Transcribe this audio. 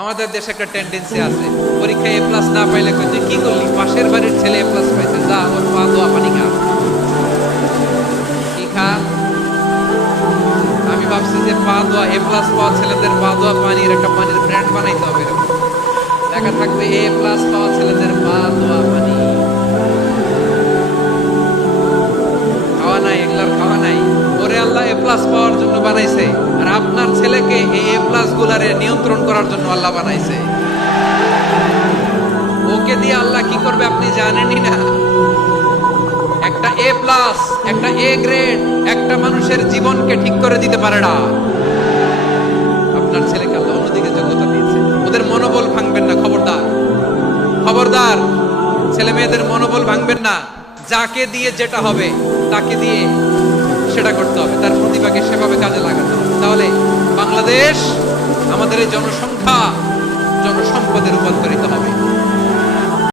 আমাদের দেশে একটা টেন্ডেন্সি আছে। পরীক্ষায় এ প্লাস না পাইলে কই তুই কি করলি? পাশের বাড়ির ছেলে এ প্লাস পাইছে, যা, ওর পা, দোয়া, পানি খা। আমি ভাবছি যে পা, দোয়া এ প্লাস পাওয়া ছেলেদের পা, দোয়া পানির একটা পানির ব্র্যান্ড বানাইতে হবে। লেখা থাকবে এ প্লাস পাওয়া ছেলেদের পা, দোয়া, পানি। খাওয়া নাই, এগুলার খাওয়া নাই। ওরে আল্লাহ এ প্লাস পাওয়ার জন্য বানাইছে। আর আপনার ছেলেকে এই গুলারে নিয়ন্ত্রণ করার জন্য আল্লাহ বানাইছে। ওকে দিয়ে আল্লাহ কি করবে আপনি জানেনই না। একটা এ প্লাস একটা এ গ্রেড একটা মানুষের জীবনকে ঠিক করে দিতে পারে না। আপনার ছেলেকে আল্লাহ অন্যদিকে যোগ্যতা দিয়েছে। ওদের মনোবল ভাঙবেন না, খবরদার। খবরদার, ছেলে মেয়েদের মনোবল ভাঙবেন না। যাকে দিয়ে যেটা হবে, তাকে দিয়ে সেটা করতে হবে। তার প্রতিভাকে সেভাবে কাজে লাগাতে হবে। তাহলে বাংলাদেশ আমাদের এই জনসংখ্যা জনসম্পদের উপর